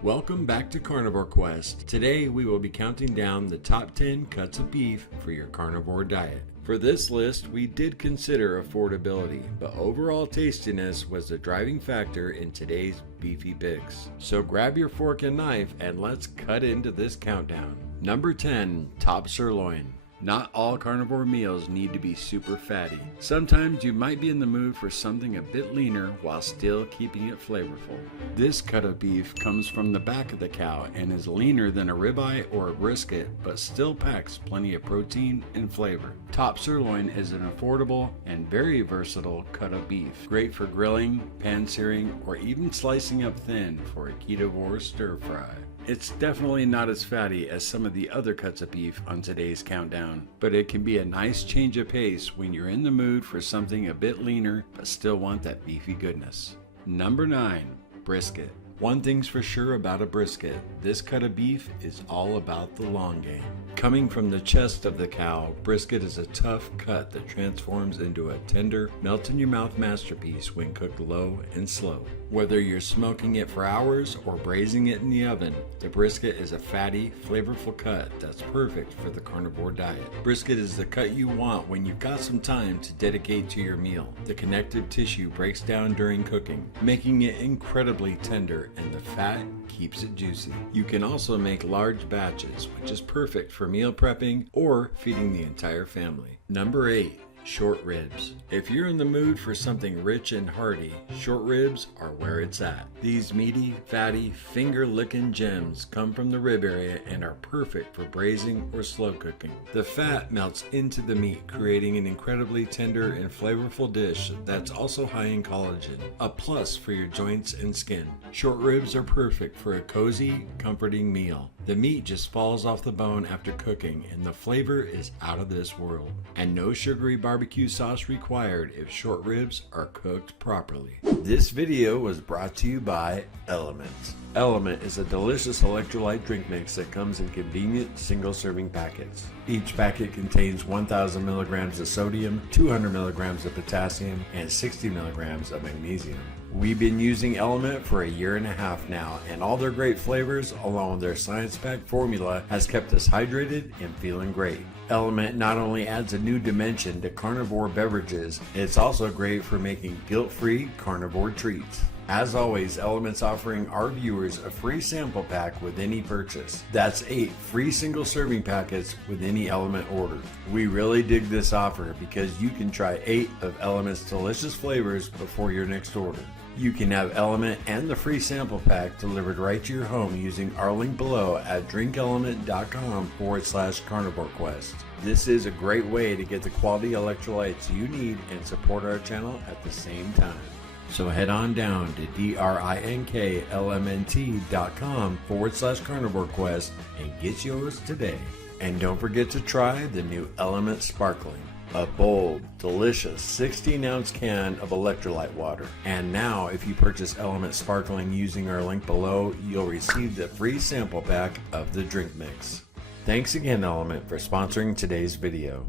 Welcome back to Carnivore Quest. Today we will be counting down the top 10 cuts of beef for your carnivore diet. For this list, we did consider affordability, but overall tastiness was the driving factor in today's beefy picks. So grab your fork and knife and let's cut into this countdown. Number 10, top sirloin. Not all carnivore meals need to be super fatty. Sometimes you might be in the mood for something a bit leaner while still keeping it flavorful. This cut of beef comes from the back of the cow and is leaner than a ribeye or a brisket, but still packs plenty of protein and flavor. Top sirloin is an affordable and very versatile cut of beef. Great for grilling, pan-searing, or even slicing up thin for a ketovore stir-fry. It's definitely not as fatty as some of the other cuts of beef on today's countdown, but it can be a nice change of pace when you're in the mood for something a bit leaner but still want that beefy goodness. Number 9, brisket. One thing's for sure about a brisket, this cut of beef is all about the long game. Coming from the chest of the cow, brisket is a tough cut that transforms into a tender, melt-in-your-mouth masterpiece when cooked low and slow. Whether you're smoking it for hours or braising it in the oven, the brisket is a fatty, flavorful cut that's perfect for the carnivore diet. Brisket is the cut you want when you've got some time to dedicate to your meal. The connective tissue breaks down during cooking, making it incredibly tender, and the fat keeps it juicy. You can also make large batches, which is perfect for meal prepping or feeding the entire family. Number 8. Short ribs. If you're in the mood for something rich and hearty, short ribs are where it's at. These meaty, fatty, finger-licking gems come from the rib area and are perfect for braising or slow cooking. The fat melts into the meat, creating an incredibly tender and flavorful dish that's also high in collagen, a plus for your joints and skin. Short ribs are perfect for a cozy, comforting meal. The meat just falls off the bone after cooking and the flavor is out of this world. And no sugary barbecue sauce required if short ribs are cooked properly. This video was brought to you by Element. Element is a delicious electrolyte drink mix that comes in convenient single-serving packets. Each packet contains 1,000 milligrams of sodium, 200 milligrams of potassium, and 60 milligrams of magnesium. We've been using Element for a year and a half now, and all their great flavors, along with their science-packed formula, has kept us hydrated and feeling great. Element not only adds a new dimension to carnivore beverages, it's also great for making guilt-free carnivore treats. As always, Element's offering our viewers a free sample pack with any purchase. That's 8 free single serving packets with any Element order. We really dig this offer because you can try 8 of Element's delicious flavors before your next order. You can have Element and the free sample pack delivered right to your home using our link below at drinkelement.com/carnivore quest. This is a great way to get the quality electrolytes you need and support our channel at the same time. So head on down to drinklmnt.com/carnivore quest and get yours today. And don't forget to try the new Element Sparkling, a bold, delicious 16-ounce can of electrolyte water. And now, if you purchase Element Sparkling using our link below, you'll receive the free sample pack of the drink mix. Thanks again, Element, for sponsoring today's video.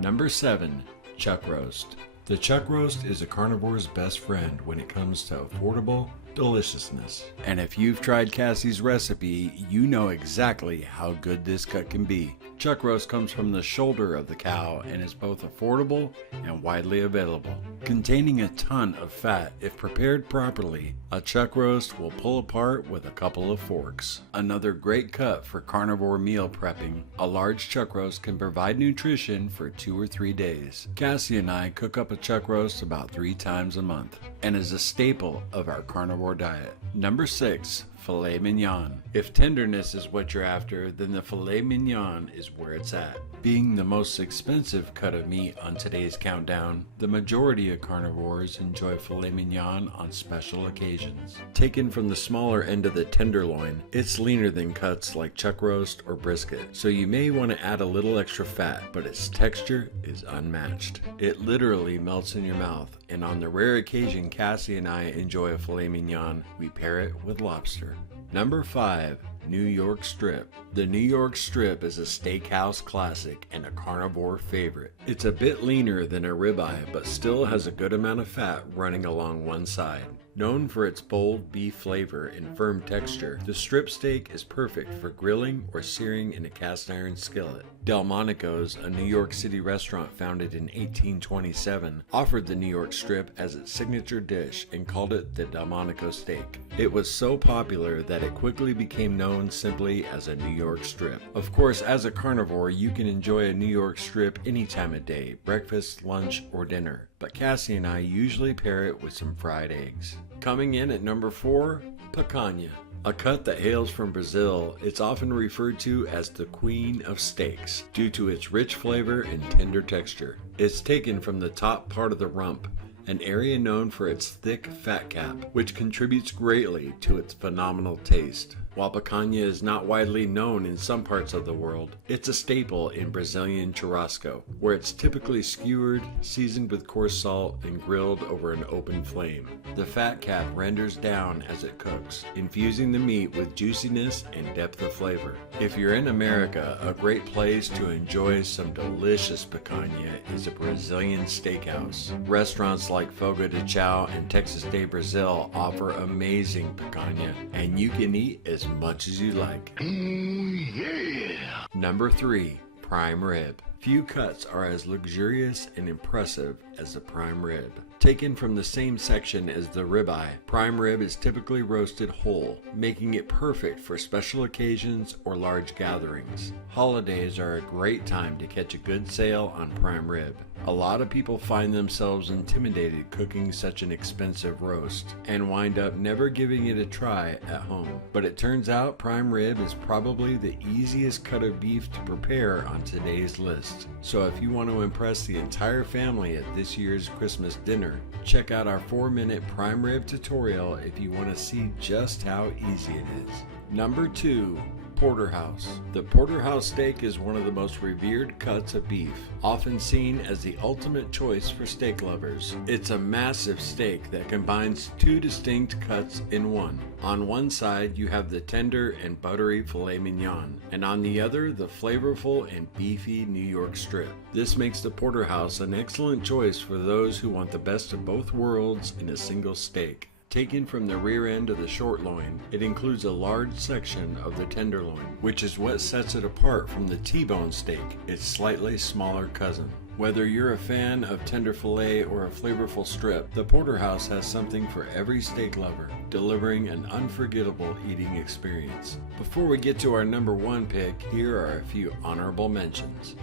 Number 7, chuck roast. The chuck roast is a carnivore's best friend when it comes to affordable deliciousness. And if you've tried Cassie's recipe, you know exactly how good this cut can be. Chuck roast comes from the shoulder of the cow and is both affordable and widely available. Containing a ton of fat, if prepared properly, a chuck roast will pull apart with a couple of forks. Another great cut for carnivore meal prepping, a large chuck roast can provide nutrition for 2 or 3 days. Cassie and I cook up a chuck roast about 3 times a month and is a staple of our carnivore diet. Number 6, filet mignon. If tenderness is what you're after, then the filet mignon is where it's at. Being the most expensive cut of meat on today's countdown, the majority of carnivores enjoy filet mignon on special occasions. Taken from the smaller end of the tenderloin, it's leaner than cuts like chuck roast or brisket, so you may want to add a little extra fat, but its texture is unmatched. It literally melts in your mouth, and on the rare occasion Cassie and I enjoy a filet mignon, we pair it with lobster. Number 5, New York Strip. The New York Strip is a steakhouse classic and a carnivore favorite. It's a bit leaner than a ribeye, but still has a good amount of fat running along one side. Known for its bold beef flavor and firm texture, the strip steak is perfect for grilling or searing in a cast iron skillet. Delmonico's, a New York City restaurant founded in 1827, offered the New York strip as its signature dish and called it the Delmonico steak. It was so popular that it quickly became known simply as a New York strip. Of course, as a carnivore, you can enjoy a New York strip any time of day, breakfast, lunch, or dinner. But Cassie and I usually pair it with some fried eggs. Coming in at number 4, picanha. A cut that hails from Brazil, it's often referred to as the queen of steaks due to its rich flavor and tender texture. It's taken from the top part of the rump, an area known for its thick fat cap, which contributes greatly to its phenomenal taste. While picanha is not widely known in some parts of the world, it's a staple in Brazilian churrasco, where it's typically skewered, seasoned with coarse salt, and grilled over an open flame. The fat cap renders down as it cooks, infusing the meat with juiciness and depth of flavor. If you're in America, a great place to enjoy some delicious picanha is a Brazilian steakhouse. Restaurants like Fogo de Chao and Texas Day Brazil offer amazing picanha, and you can eat as much as you like. Yeah! Number 3, prime rib. Few cuts are as luxurious and impressive as the prime rib. Taken from the same section as the ribeye, prime rib is typically roasted whole, making it perfect for special occasions or large gatherings. Holidays are a great time to catch a good sale on prime rib. A lot of people find themselves intimidated cooking such an expensive roast and wind up never giving it a try at home. But it turns out prime rib is probably the easiest cut of beef to prepare on today's list. So if you want to impress the entire family at this year's Christmas dinner, check out our 4-minute prime rib tutorial if you want to see just how easy it is. Number 2, porterhouse. The porterhouse steak is one of the most revered cuts of beef, often seen as the ultimate choice for steak lovers. It's a massive steak that combines 2 distinct cuts in one. On one side, you have the tender and buttery filet mignon, and on the other, the flavorful and beefy New York strip. This makes the porterhouse an excellent choice for those who want the best of both worlds in a single steak. Taken from the rear end of the short loin, it includes a large section of the tenderloin, which is what sets it apart from the T-bone steak, its slightly smaller cousin. Whether you're a fan of tender filet or a flavorful strip, the porterhouse has something for every steak lover, delivering an unforgettable eating experience. Before we get to our number 1 pick, here are a few honorable mentions.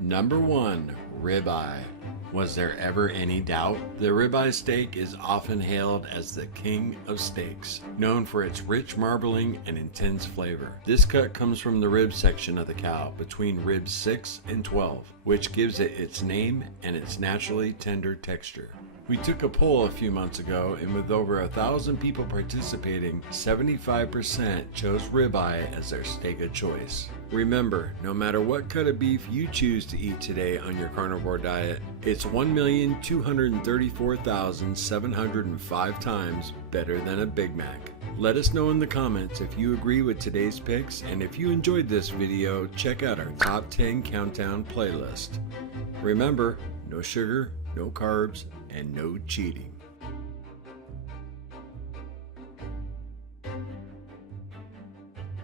Number 1, ribeye. Was there ever any doubt? The ribeye steak is often hailed as the king of steaks, known for its rich marbling and intense flavor. This cut comes from the rib section of the cow, between ribs 6 and 12, which gives it its name and its naturally tender texture. We took a poll a few months ago, and with over 1,000 people participating, 75% chose ribeye as their steak of choice. Remember, no matter what cut of beef you choose to eat today on your carnivore diet, it's 1,234,705 times better than a Big Mac. Let us know in the comments if you agree with today's picks, and if you enjoyed this video, check out our top 10 countdown playlist. Remember, no sugar, no carbs, and no cheating.